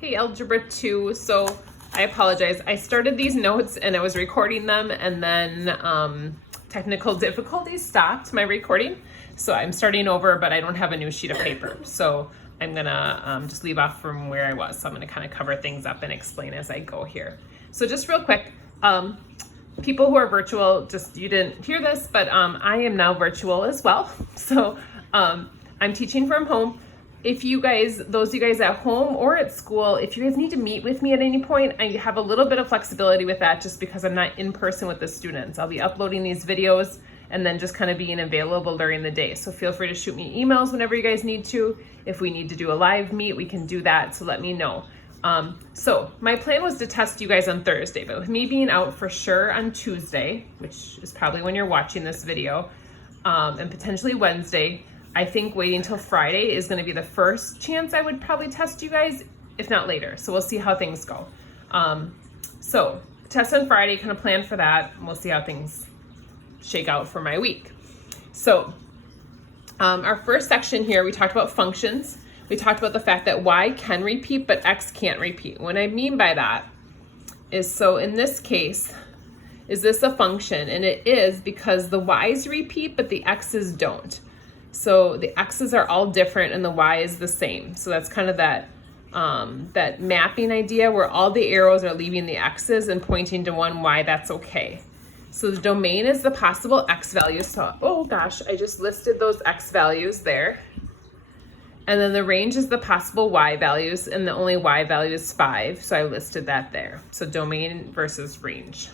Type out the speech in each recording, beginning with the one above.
Hey, Algebra 2. So I apologize. I started these notes and I was recording them, and then technical difficulties stopped my recording. So I'm starting over, but I don't have a new sheet of paper. So I'm gonna just leave off from where I was. So I'm gonna kind of cover things up and explain as I go here. So just real quick, people who are virtual, just you didn't hear this, but I am now virtual as well. So I'm teaching from home. If you guys, those of you guys at home or at school, if you guys need to meet with me at any point, I have a little bit of flexibility with that just because I'm not in person with the students. I'll be uploading these videos and then just kind of being available during the day. So feel free to shoot me emails whenever you guys need to. If we need to do a live meet, we can do that, so let me know. So my plan was to test you guys on Thursday, but with me being out for sure on Tuesday, which is probably when you're watching this video, and potentially Wednesday, I think waiting until Friday is going to be the first chance I would probably test you guys, if not later. So we'll see how things go. So test on Friday, kind of plan for that, and we'll see how things shake out for my week. So our first section here, we talked about functions. We talked about the fact that y can repeat, but x can't repeat. What I mean by that is, so in this case, is this a function? And it is, because the y's repeat, but the x's don't. So the x's are all different and the y is the same. So that's kind of that that mapping idea where all the arrows are leaving the x's and pointing to one y. That's okay. So the domain is the possible x values. So, oh gosh, I just listed those x values there. And then the range is the possible y values, and the only y value is 5. So I listed that there. So domain versus range.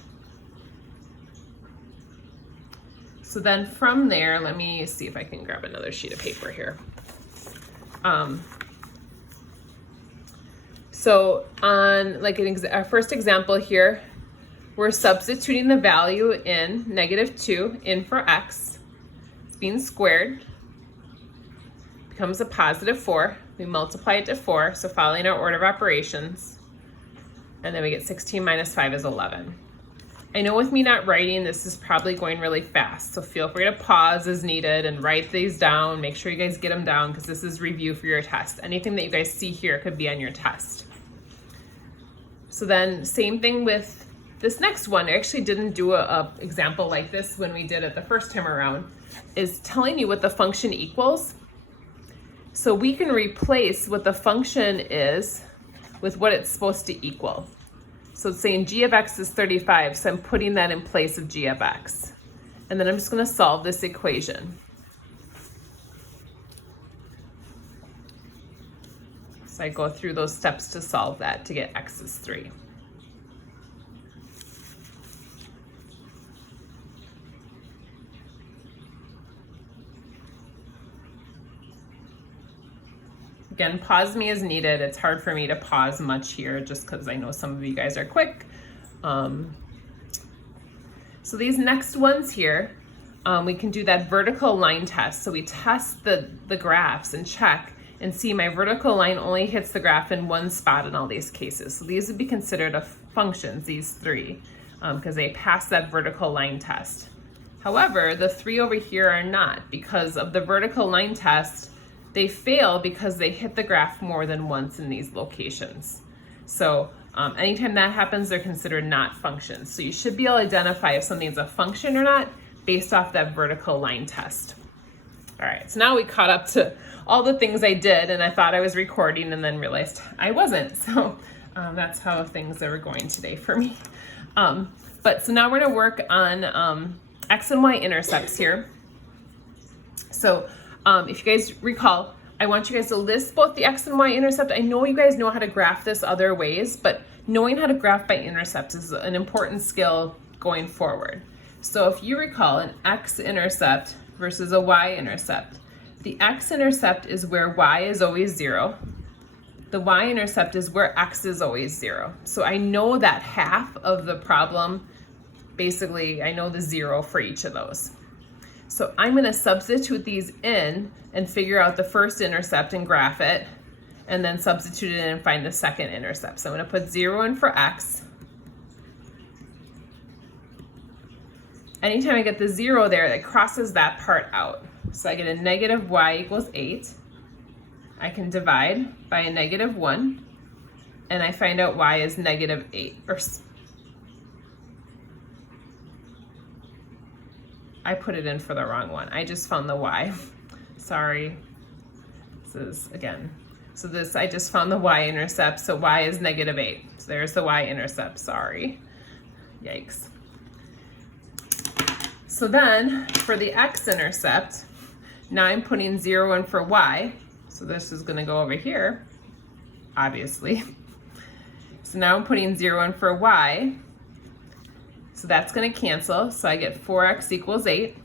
So then from there, let me see if I can grab another sheet of paper here. So on like our first example here, we're substituting the value in -2 in for x. It's being squared. Becomes a +4. We multiply it to 4, so following our order of operations. And then we get 16 minus 5 is 11. I know with me not writing, this is probably going really fast, so feel free to pause as needed and write these down. Make sure you guys get them down because this is review for your test. Anything that you guys see here could be on your test. So then same thing with this next one. I actually didn't do a example like this when we did it the first time around, is telling you what the function equals. So we can replace what the function is with what it's supposed to equal. So it's saying g of x is 35, so I'm putting that in place of g of x. And then I'm just going to solve this equation. So I go through those steps to solve that to get x is 3. Again, pause me as needed. It's hard for me to pause much here just because I know some of you guys are quick. So these next ones here, we can do that vertical line test. So we test the graphs and check and see my vertical line only hits the graph in one spot in all these cases. So these would be considered functions, these 3, because they pass that vertical line test. However, the 3 over here are not, because of the vertical line test. They fail because they hit the graph more than once in these locations. So anytime that happens, they're considered not functions. So you should be able to identify if something's a function or not based off that vertical line test. All right, so now we caught up to all the things I did, and I thought I was recording and then realized I wasn't. So that's how things are going today for me. But so now we're gonna work on x and y intercepts here. So if you guys recall, I want you guys to list both the x and y intercept. I know you guys know how to graph this other ways, but knowing how to graph by intercepts is an important skill going forward. So if you recall an x-intercept versus a y-intercept, the x-intercept is where y is always 0. The y-intercept is where x is always 0. So I know that half of the problem, basically I know the 0 for each of those. So I'm going to substitute these in and figure out the first intercept and graph it, and then substitute it in and find the second intercept. So I'm going to put 0 in for x. Anytime I get the 0 there, it crosses that part out. So I get a -y = 8. I can divide by a -1. and I find out y is -8, or I put it in for the wrong one. I just found the y. Sorry. This is, again, so this, I just found the y-intercept, so y is -8. So there's the y-intercept, sorry. Yikes. So then, for the x-intercept, now I'm putting 0 in for y, so this is gonna go over here, obviously. So now I'm putting 0 in for y, so that's gonna cancel, so I get 4x equals 8.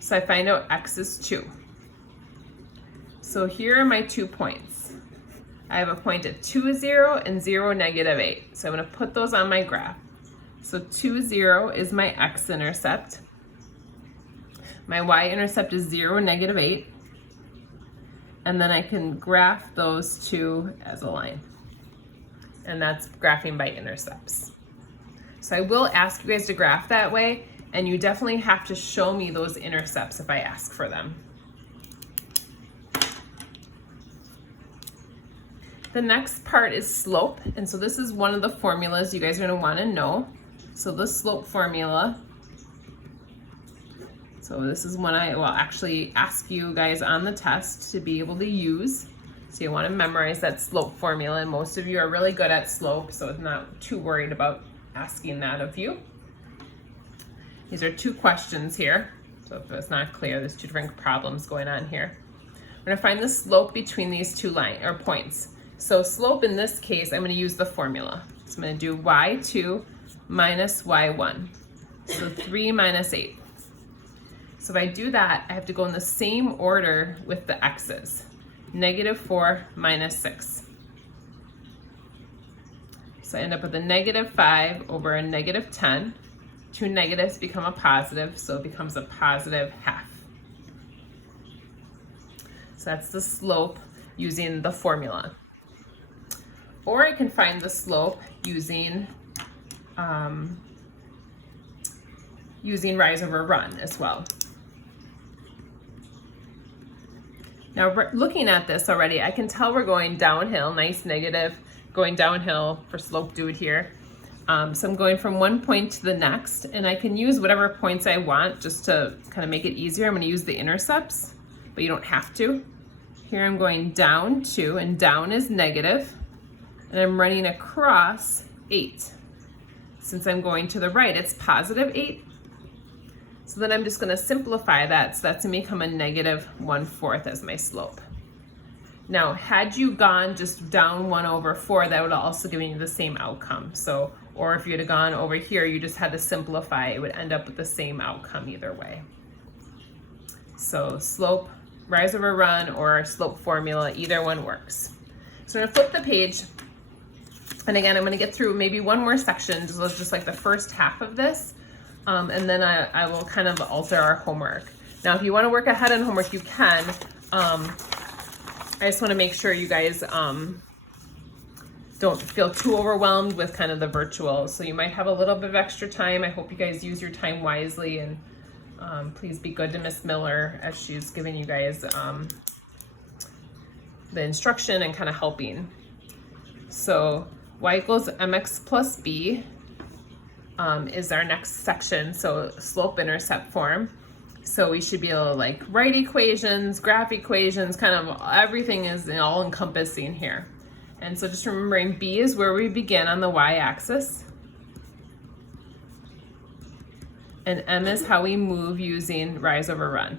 So I find out x is 2. So here are my 2 points. I have a point at 2, 0, and 0, -8. So I'm gonna put those on my graph. So 2, 0 is my x-intercept. My y-intercept is 0, -8. And then I can graph those two as a line. And that's graphing by intercepts. So I will ask you guys to graph that way, and you definitely have to show me those intercepts if I ask for them. The next part is slope, and so this is one of the formulas you guys are going to want to know. So the slope formula, so this is one I will actually ask you guys on the test to be able to use. So you want to memorize that slope formula, and most of you are really good at slope, so I'm not too worried about asking that of you. These are 2 questions here, so if it's not clear, there's 2 different problems going on here. I'm going to find the slope between these 2 points. So slope in this case, I'm going to use the formula. So I'm going to do y2 minus y1. So 3 minus 8. So if I do that, I have to go in the same order with the x's. -4 minus 6. So I end up with a -5 over a -10. 2 negatives become a positive, so it becomes a +1/2. So that's the slope using the formula. Or I can find the slope using rise over run as well. Now, looking at this already, I can tell we're going downhill, nice negative, going downhill for slope dude here. So I'm going from one point to the next, and I can use whatever points I want just to kind of make it easier. I'm going to use the intercepts, but you don't have to. Here I'm going down 2, and down is negative, and I'm running across 8. Since I'm going to the right, it's +8. So then I'm just going to simplify that, so that's going to become a -1/4 as my slope. Now, had you gone just down 1/4, that would also give you the same outcome. So, or if you'd have gone over here, you just had to simplify, it would end up with the same outcome either way. So slope, rise over run, or slope formula, either one works. So I'm going to flip the page. And again, I'm going to get through maybe one more section, just like the first half of this. And then I will kind of alter our homework. Now, if you want to work ahead on homework, you can. I just want to make sure you guys don't feel too overwhelmed with kind of the virtual. So you might have a little bit of extra time. I hope you guys use your time wisely, and please be good to Miss Miller as she's giving you guys the instruction and kind of helping. So y equals mx plus b is our next section, so slope intercept form. So we should be able to like write equations, graph equations, kind of everything is all encompassing here. And so just remembering b is where we begin on the y-axis, and m is how we move using rise over run.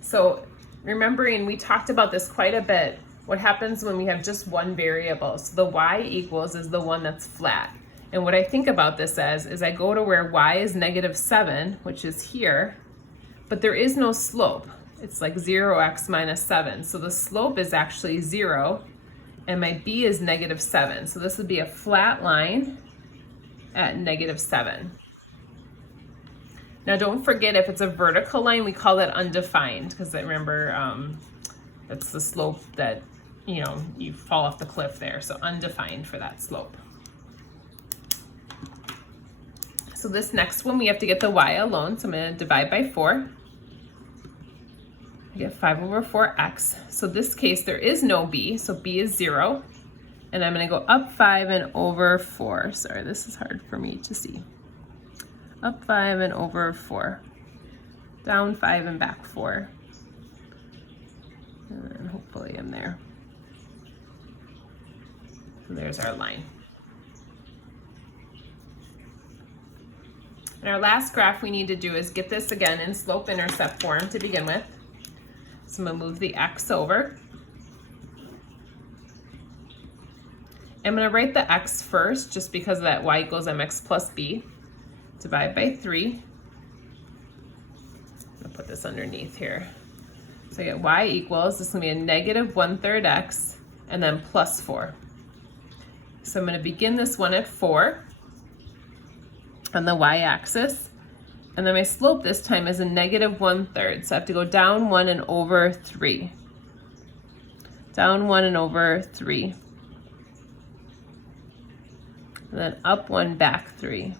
So remembering, we talked about this quite a bit. What happens when we have just one variable? So the y equals is the one that's flat. And what I think about this as is I go to where y is -7, which is here, but there is no slope. It's like 0x minus 7. So the slope is actually 0, and my b is -7. So this would be a flat line at -7. Now don't forget, if it's a vertical line, we call that undefined, because I remember that's the slope that, you know, you fall off the cliff there. So undefined for that slope. So this next one, we have to get the y alone. So I'm going to divide by 4. I get 5 over 4x. So this case, there is no b, so b is 0. And I'm going to go up 5 and over 4. Sorry, this is hard for me to see. Up 5 and over 4. Down 5 and back 4. And then hopefully I'm there. So there's our line. And our last graph we need to do is get this again in slope-intercept form to begin with. So I'm going to move the x over. I'm going to write the x first just because of that y equals mx plus b. Divide by 3. I'm going to put this underneath here. So I get y equals, this is going to be a negative 1/3 x, and then plus 4. So I'm going to begin this one at 4 on the y-axis, and then my slope this time is a negative 1/3, so I have to go down 1 and over 3. Down 1 and over 3. And then up 1, back 3.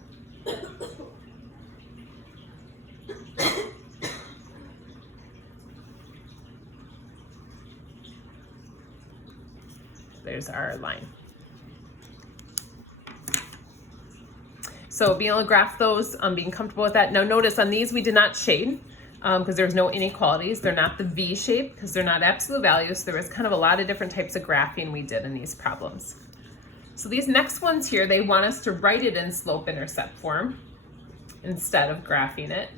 There's our line. So being able to graph those, being comfortable with that. Now notice on these we did not shade because there's no inequalities. They're not the V shape because they're not absolute values. So there was kind of a lot of different types of graphing we did in these problems. So these next ones here, they want us to write it in slope-intercept form instead of graphing it.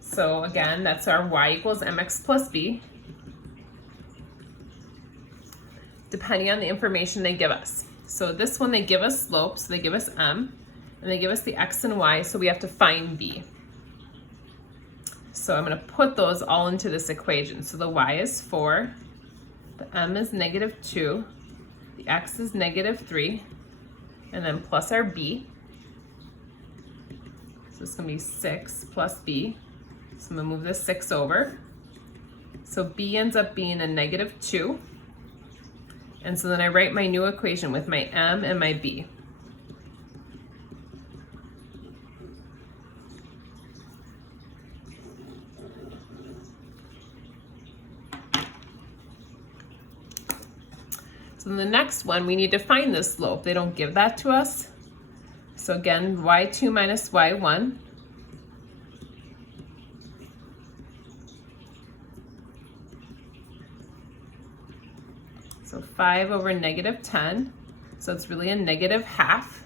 So again, that's our y equals mx plus b, depending on the information they give us. So this one, they give us slope, so they give us m, and they give us the x and y, so we have to find b. So I'm going to put those all into this equation. So the y is 4, the m is negative 2, the x is negative 3, and then plus our b. So it's going to be 6 plus b. So I'm going to move this 6 over. So b ends up being a negative 2. And so then I write my new equation with my m and my b. So in the next one, we need to find the slope. They don't give that to us. So again, y2 minus y1. So 5 over negative 10, so it's really a negative half.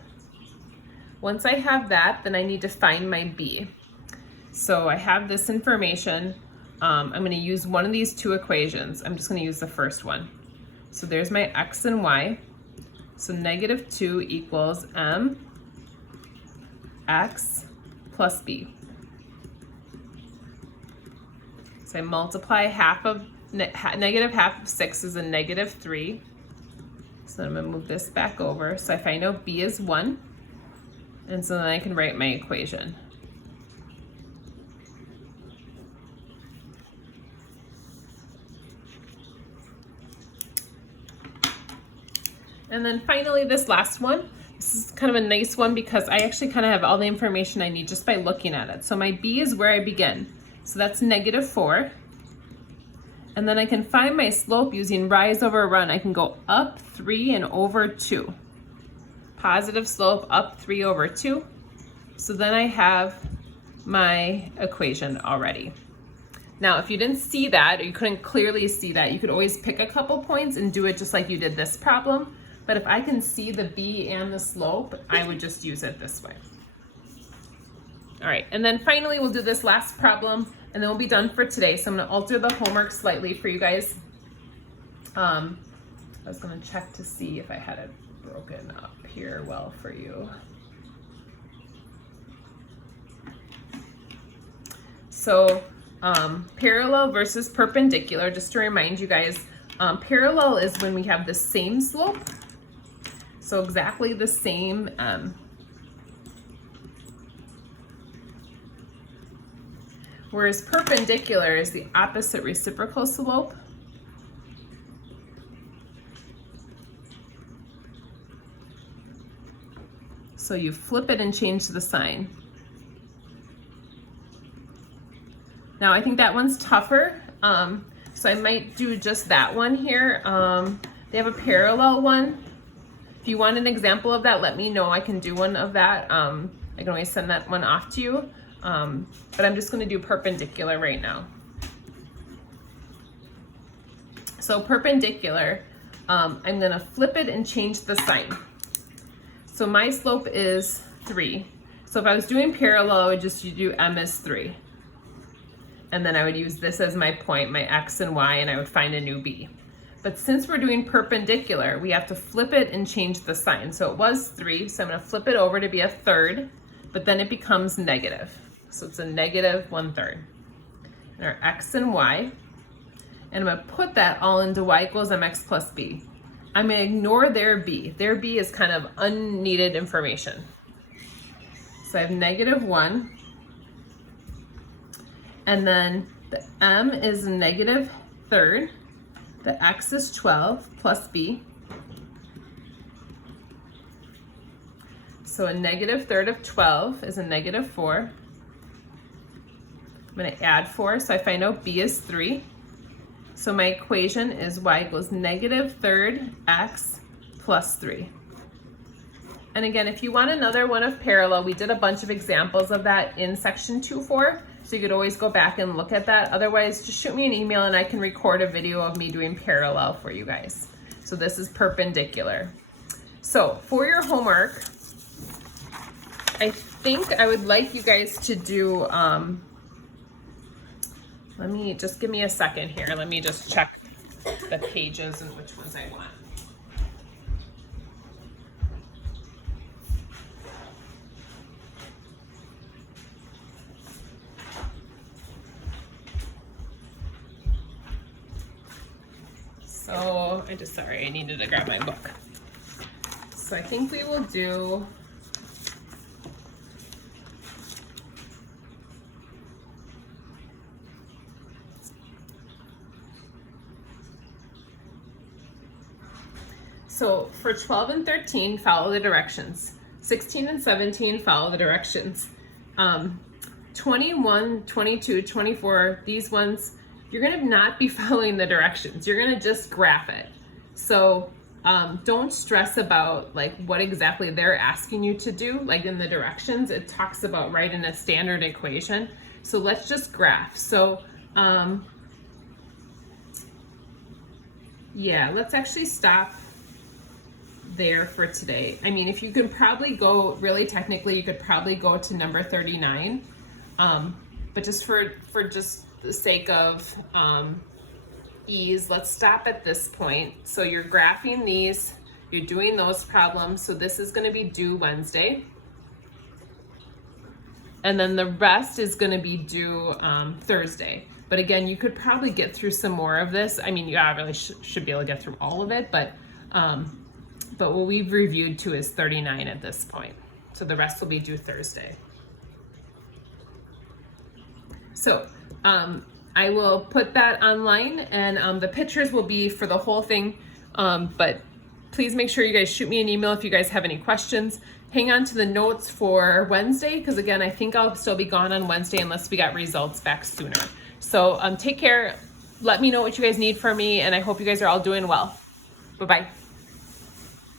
Once I have that, then I need to find my b. So I have this information. I'm going to use one of these two equations. I'm just going to use the first one. So there's my x and y. So negative 2 equals m x plus b. So I multiply negative half of 6 is a negative 3. So I'm going to move this back over. So if I know b is 1, and so then I can write my equation. And then finally this last one. This is kind of a nice one because I actually kind of have all the information I need just by looking at it. So my b is where I begin. So that's negative 4. And then I can find my slope using rise over run. I can go up 3 and over 2. Positive slope up 3 over 2. So then I have my equation already. Now, if you didn't see that, or you couldn't clearly see that, you could always pick a couple points and do it just like you did this problem. But if I can see the b and the slope, I would just use it this way. All right, and then finally we'll do this last problem and then we'll be done for today. So I'm gonna alter the homework slightly for you guys. I was gonna check to see if I had it broken up here well for you. So parallel versus perpendicular, just to remind you guys, parallel is when we have the same slope, so exactly the same whereas perpendicular is the opposite reciprocal slope. So you flip it and change the sign. Now I think that one's tougher, so I might do just that one here. They have a parallel one. If you want an example of that, let me know. I can do one of that. I can always send that one off to you, but I'm just going to do perpendicular right now. So perpendicular, I'm going to flip it and change the sign. So my slope is 3. So if I was doing parallel, I would just do m as 3. And then I would use this as my point, my x and y, and I would find a new b. But since we're doing perpendicular, we have to flip it and change the sign. So it was 3, so I'm going to flip it over to be a third, but then it becomes negative. So it's a negative 1/3. And our x and y, and I'm going to put that all into y equals mx plus b. I'm going to ignore their b. Their b is kind of unneeded information. So I have -1, and then the m is -3rd, the x is 12 plus b. So a -3rd of 12 is a -4. I'm going to add 4, so I find out b is 3. So my equation is y equals -3rd x plus 3. And again, if you want another one of parallel, we did a bunch of examples of that in section 2.4, so you could always go back and look at that. Otherwise, just shoot me an email and I can record a video of me doing parallel for you guys. So this is perpendicular. So for your homework, I think I would like you guys to do, let me just give me a second here. Let me just check the pages and which ones I want. So I needed to grab my book. So I think we will do so for 12 and 13, follow the directions. 16 and 17, follow the directions. 21, 22, 24, these ones, you're gonna not be following the directions. You're gonna just graph it. So don't stress about like what exactly they're asking you to do, like in the directions. It talks about writing a standard equation. So let's just graph. So yeah, let's actually stop there for today. I mean, if you could probably go, really technically, you could probably go to number 39. But just for just the sake of ease, let's stop at this point. So you're graphing these, you're doing those problems. So this is going to be due Wednesday. And then the rest is going to be due Thursday. But again, you could probably get through some more of this. I mean, you really should be able to get through all of it, but what we've reviewed to is 39 at this point. So the rest will be due Thursday. So I will put that online, and the pictures will be for the whole thing, but please make sure you guys shoot me an email if you guys have any questions. Hang on to the notes for Wednesday, because again, I think I'll still be gone on Wednesday unless we got results back sooner. So take care. Let me know what you guys need from me, and I hope you guys are all doing well. Bye-bye.